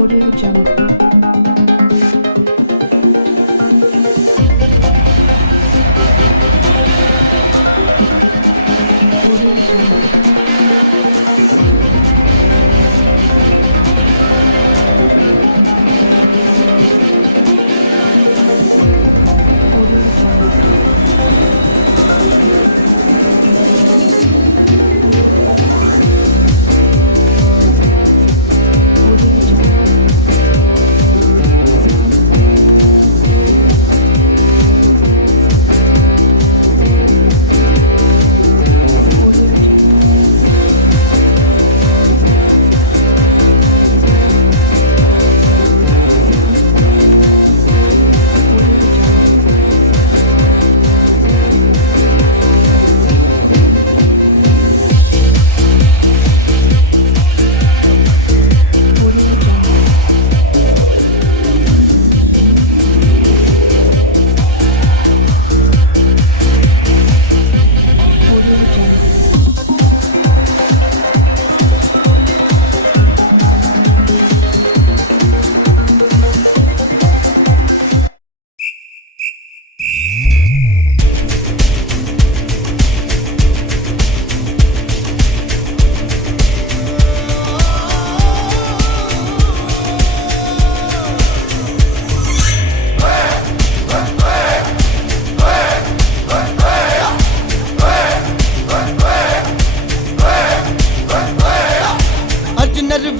Audio Jungle.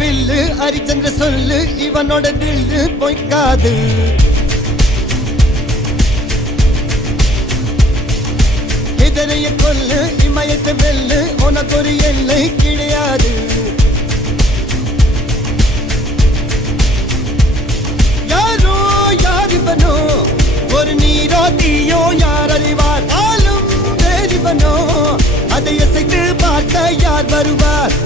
வில்லு ஹரிச்சந்திர சொல்லு இவனோட தில்லு பொய்க்காது. இதனைய கொல்லு இமயத்தை வெல்லு உனக்கு ஒரு எல்லை கிடையாது. யாரோ யார் இவனோ ஒரு நீரோ தீயோ யார் அறிவார். ஆளும் வேறிவனோ அதை அசைத்து பார்க்க யார் வருவார்.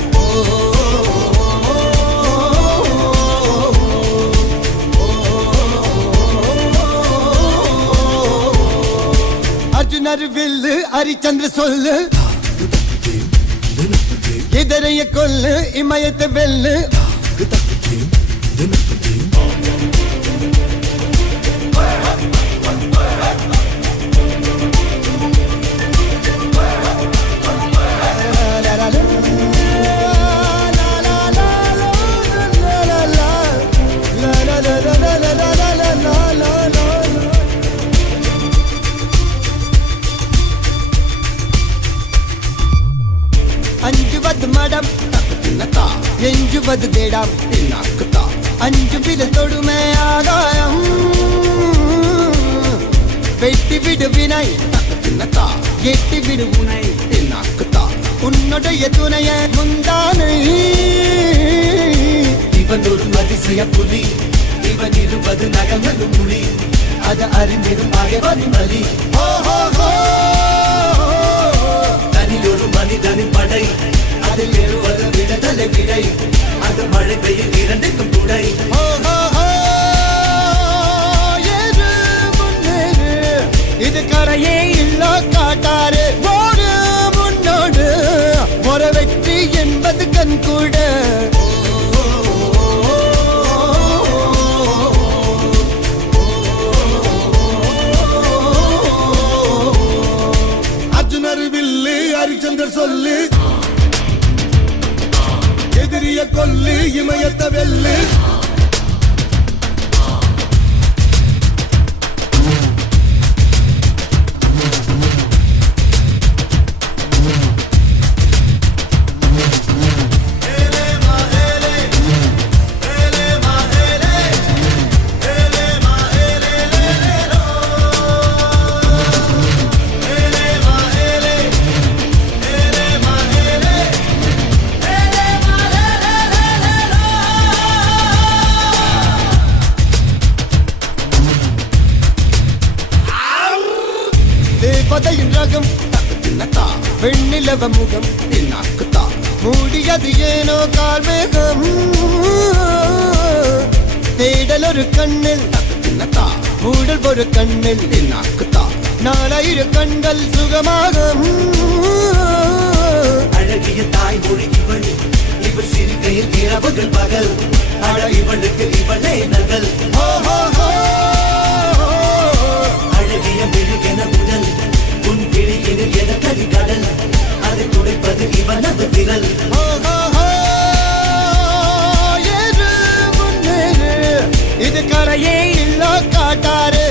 அர்ஜுனர் வில்லு ஹரிச்சந்திர சொல்லு இதரைய கொல்லு இமயத்தை வெல்லு. அஞ்சுவது மடம் எஞ்சுவது தேடம். அஞ்சு விட தொடுமை ஆகாயம் வெட்டி விடு வினை எட்டி விடு உனை. உன்னுடைய துணைய முந்தானை இவன் ஒரு அதிசய புலி. இவன் இருபது நகங்களும் மொழி அது அறிந்திடும் ஆகவன் வலி. தனில் ஒரு மனிதனின் படை அதில் எழுவது விடுதலை விடை. அது மழை பெய்யும் இரண்டுக்கும் துடை. இது கரையே இல்ல காட்டாரு ஓடு முன்னோடு ஒரு வெற்றி என்பது கண் கூட. அர்ஜுனர் வில்லு ஹரிச்சந்தர் சொல்லு எதிரிய கொல்லு இமயத்தை வெல்லு. தேவதையின் ரகம் வெண்ணிலவ முகம் மூடியது ஏனோ கார்மேகம். தேடல் ஒரு கண்ணில் மூடல் ஒரு கண்ணில் நாலாயிர கண்கள் சுகமாக. அழகிய தாய்மொழி இவள் இவள் சிறுகையில் இரவுகள் பகல் அட இவளுக்கு இவளே நகல் ஹோ ஹோ ஹோ அழகிய மெழுகென முதல் உன் விழியினில் என கதி கடல் அதை துடைப்பது இவனது விரல் ஹோ ஹோ ஹோ ஏறு முன்னேறு இது கரையே இல்ல காட்டாரு